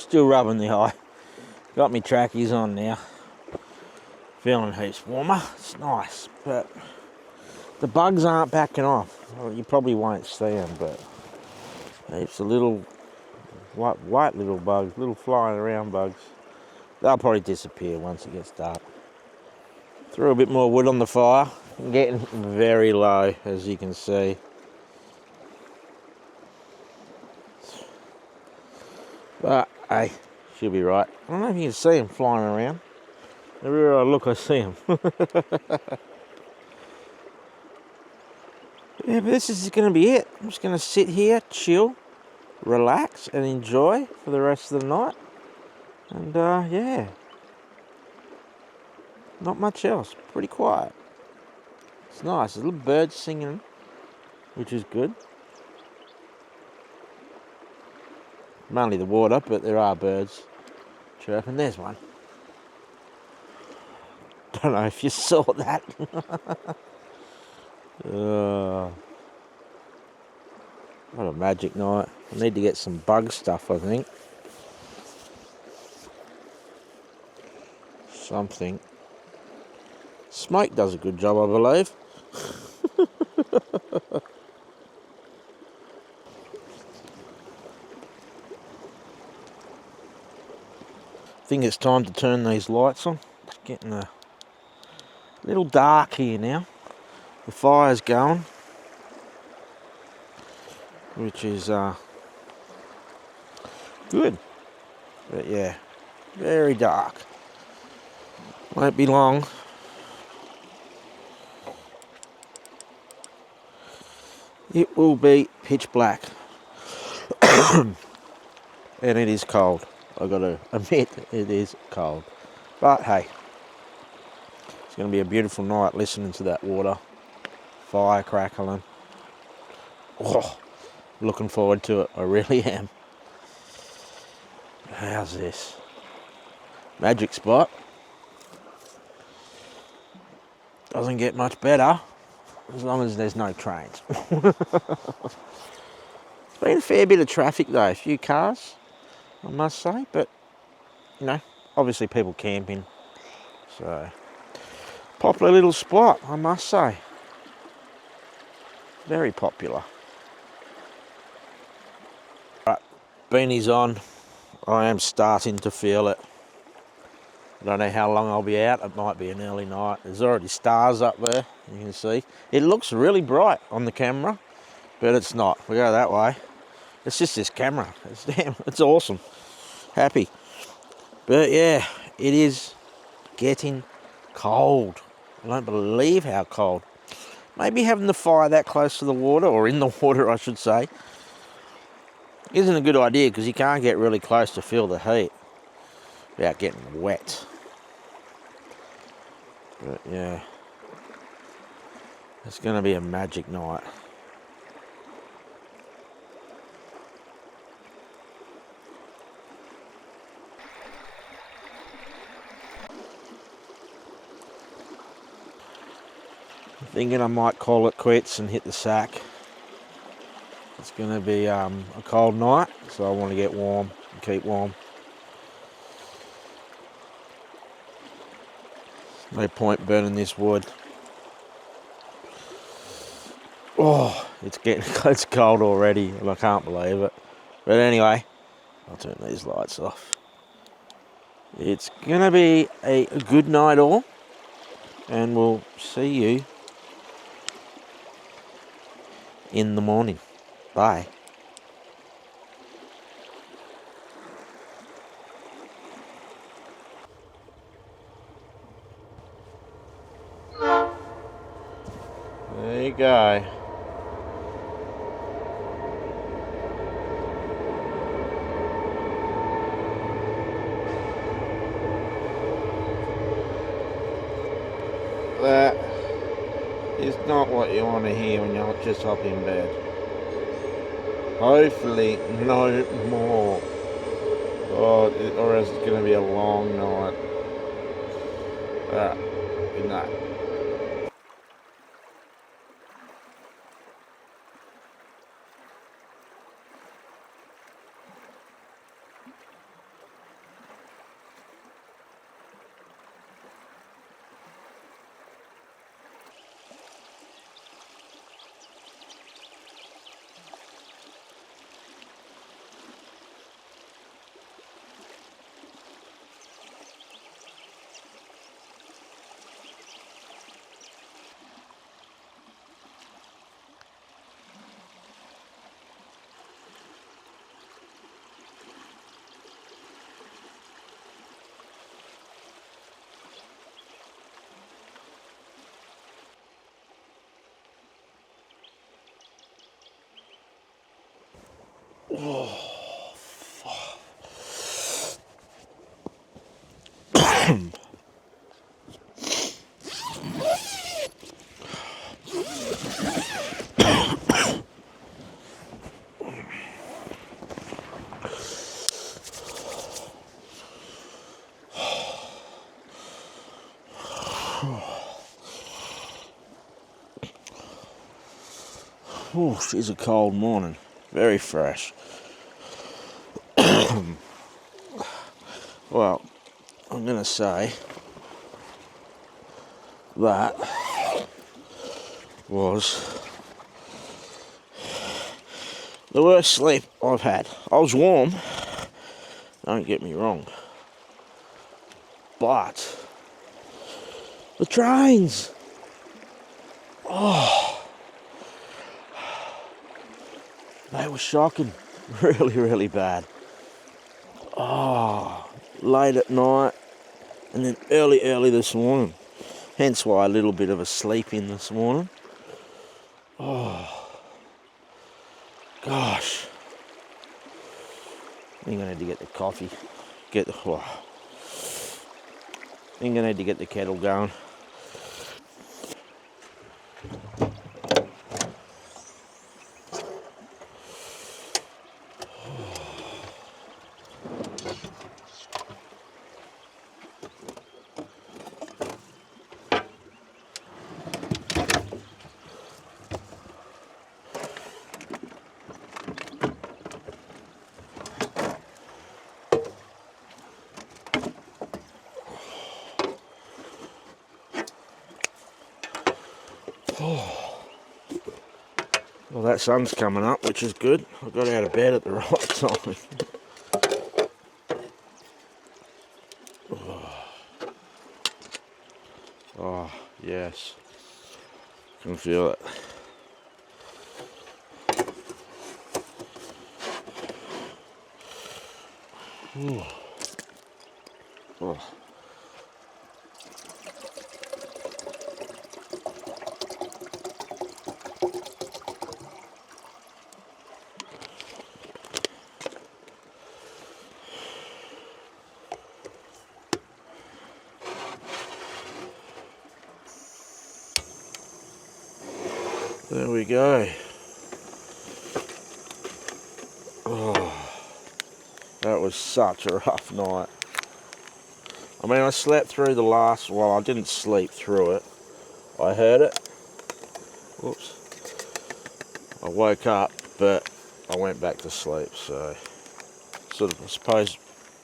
Still rubbing the eye. Got me trackies on now. Feeling heaps warmer. It's nice, but the bugs aren't backing off. Well, you probably won't see them, but heaps of little white little bugs, little flying around bugs. They'll probably disappear once it gets dark. Threw a bit more wood on the fire. I'm getting very low, as you can see. But hey, she'll be right. I don't know if you can see them flying around. Everywhere I look, I see them. Yeah, but this is going to be it. I'm just going to sit here, chill, relax, and enjoy for the rest of the night. And yeah, not much else. Pretty quiet. It's nice. There's little birds singing, which is good. Mainly the water, but there are birds chirping. There's one. Don't know if you saw that. What a magic night. I need to get some bug stuff, I think. Something. Smoke does a good job, I believe. I think it's time to turn these lights on. It's getting a little dark here now. The fire's going, which is good. But yeah, very dark. Won't be long. It will be pitch black. And it is cold. I've got to admit, it is cold. But hey, it's going to be a beautiful night listening to that water. Fire crackling. Oh, looking forward to it. I really am. How's this? Magic spot. Doesn't get much better as long as there's no trains. It's been a fair bit of traffic though, a few cars, I must say, but you know, obviously people camping. So, popular little spot, I must say. Very popular. Right, beanies on. I am starting to feel it. I don't know how long I'll be out. It might be an early night. There's already stars up there, you can see. It looks really bright on the camera, but it's not. We go that way. It's just this camera. It's awesome. Happy. But yeah, it is getting cold. I don't believe how cold. Maybe having the fire that close to the water, or in the water I should say, isn't a good idea because you can't get really close to feel the heat without getting wet. But yeah, it's going to be a magic night. Thinking I might call it quits and hit the sack. It's going to be a cold night, so I want to get warm and keep warm. No point burning this wood. Oh, it's cold already, and I can't believe it. But anyway, I'll turn these lights off. It's going to be a good night all, and we'll see you in the morning. Bye. There you go. That is not what you want to hear when you're just up in bed. Hopefully no more. Or else it's going to be a long night. Good night. Oh, it's a cold morning. Very fresh. Well, I'm going to say that was the worst sleep I've had. I was warm, don't get me wrong, but the trains, they were shocking. Really, really bad. Late at night and then early this morning. Hence why a little bit of a sleep in this morning. Oh, gosh. I think I need to get the coffee. I'm going to need to get the kettle going. Well, that sun's coming up, which is good. I got out of bed at the right time. Oh, yes. Can feel it. Oh. There we go. Oh, that was such a rough night. I mean, I slept through the last, well, I didn't sleep through it. I heard it. Whoops. I woke up, but I went back to sleep, so sort of, I suppose,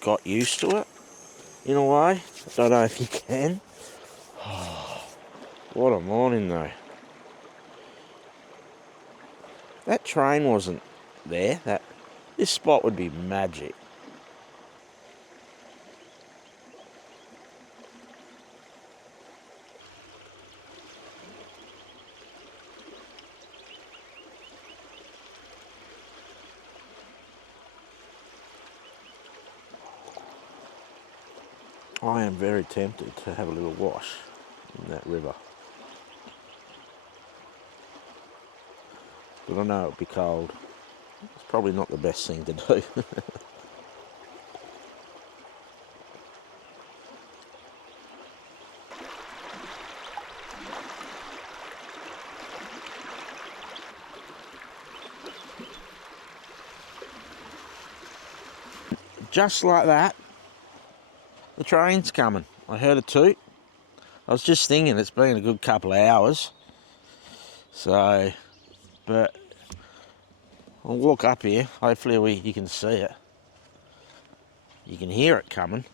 got used to it in a way. I don't know if you can. What a morning, though. That train wasn't there. This spot would be magic. I am very tempted to have a little wash in that river. But I know it'll be cold. It's probably not the best thing to do. Just like that, the train's coming. I heard a toot. I was just thinking it's been a good couple of hours. So, but I'll walk up here. Hopefully you can see it. You can hear it coming.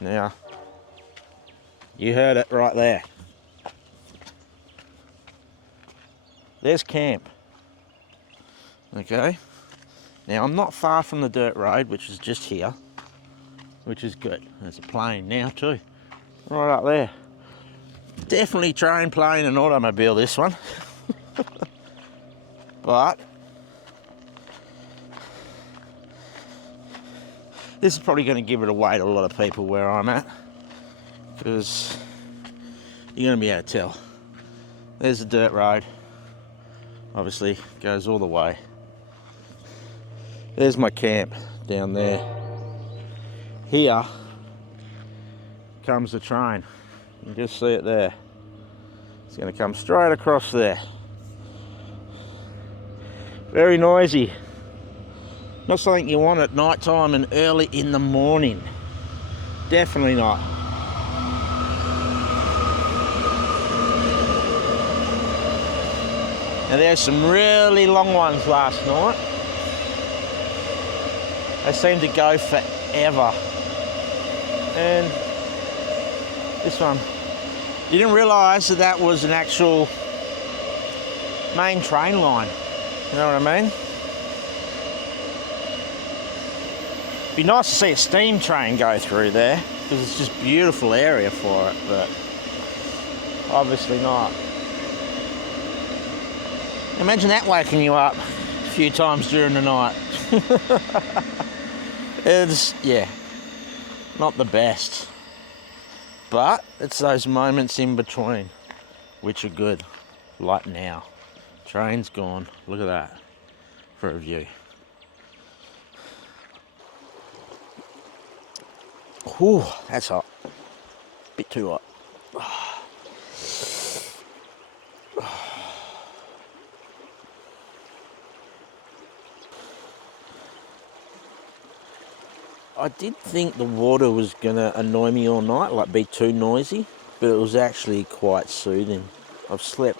Now, you heard it right there. There's camp. Okay. Now, I'm not far from the dirt road, which is just here, which is good. There's a plane now too, right up there. Definitely train, plane and automobile, this one. But this is probably going to give it away to a lot of people where I'm at, because you're going to be able to tell. There's the dirt road. Obviously, goes all the way. There's my camp down there. Here comes the train. You can just see it there. It's going to come straight across there. Very noisy. Not something you want at night time and early in the morning. Definitely not. Now there's some really long ones last night. They seem to go forever. And this one, didn't realise that that was an actual main train line. You know what I mean? Be nice to see a steam train go through there, because it's just a beautiful area for it, but obviously not. Imagine that waking you up a few times during the night. It's, yeah, not the best. But it's those moments in between which are good, like now. Train's gone, look at that, for a view. Whew, that's hot. Bit too hot. I did think the water was gonna annoy me all night, like be too noisy, but it was actually quite soothing. I've slept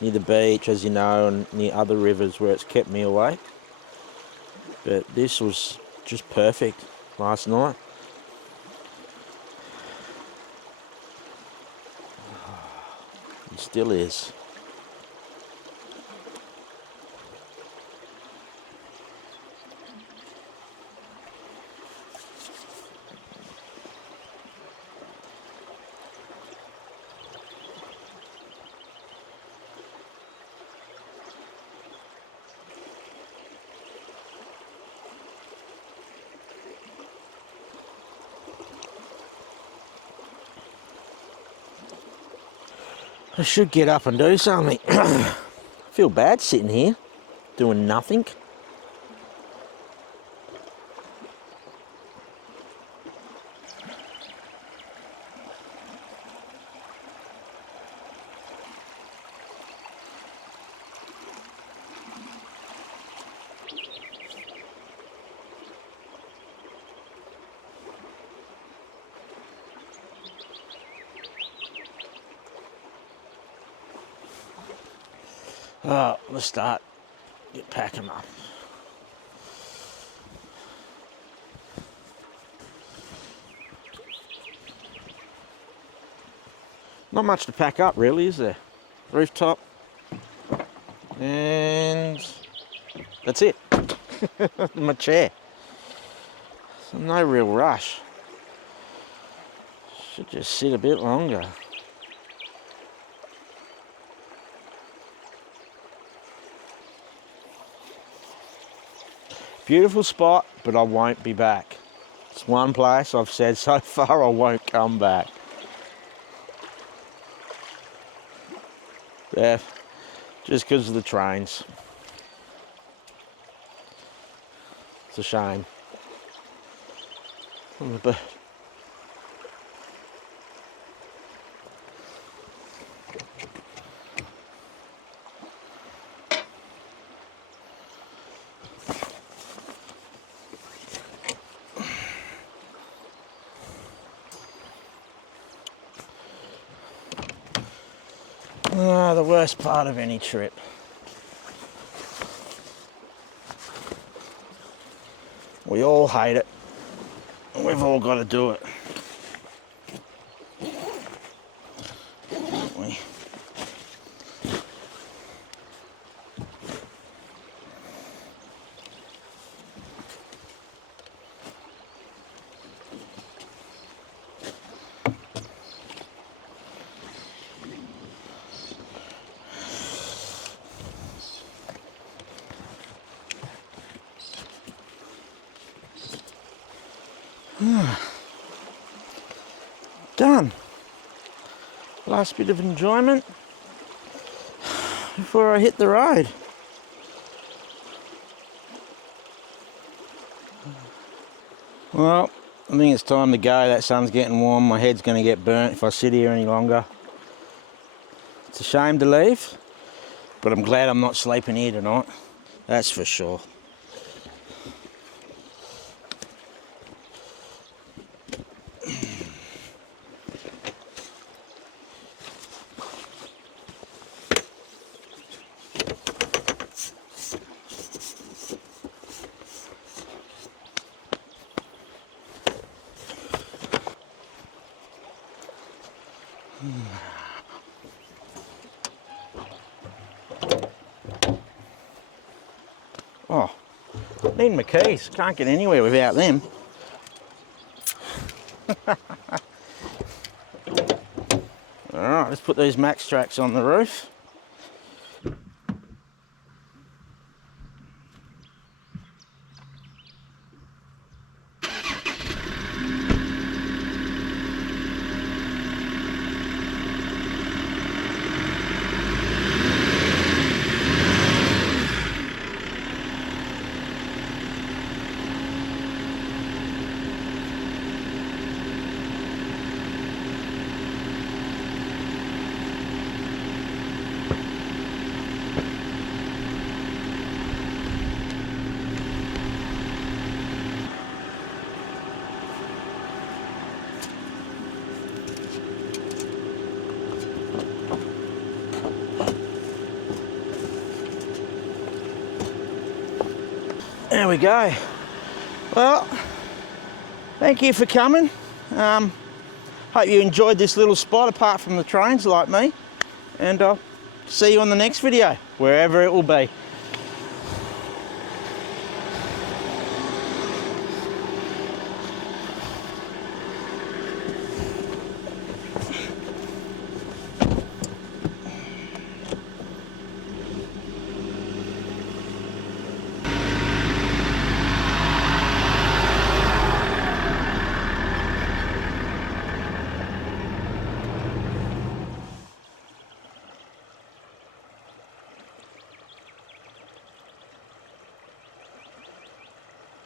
near the beach, as you know, and near other rivers where it's kept me awake. But this was just perfect last night. It still is. I should get up and do something. I feel bad sitting here, doing nothing. Oh, let's start. Get packing up. Not much to pack up really, is there? Rooftop. And that's it. My chair. So no real rush. Should just sit a bit longer. Beautiful spot, but I won't be back. It's one place I've said so far I won't come back. Yeah, just because of the trains. It's a shame. But the worst part of any trip. We all hate it, and we've all got to do it. Don't we? Done. Last bit of enjoyment before I hit the road. Well, I think it's time to go. That sun's getting warm. My head's going to get burnt if I sit here any longer. It's a shame to leave, but I'm glad I'm not sleeping here tonight. That's for sure. Oh, need my keys. Can't get anywhere without them. Alright, let's put these Max tracks on the roof. There we go. Well, thank you for coming. Hope you enjoyed this little spot apart from the trains like me. And I'll see you on the next video, wherever it will be.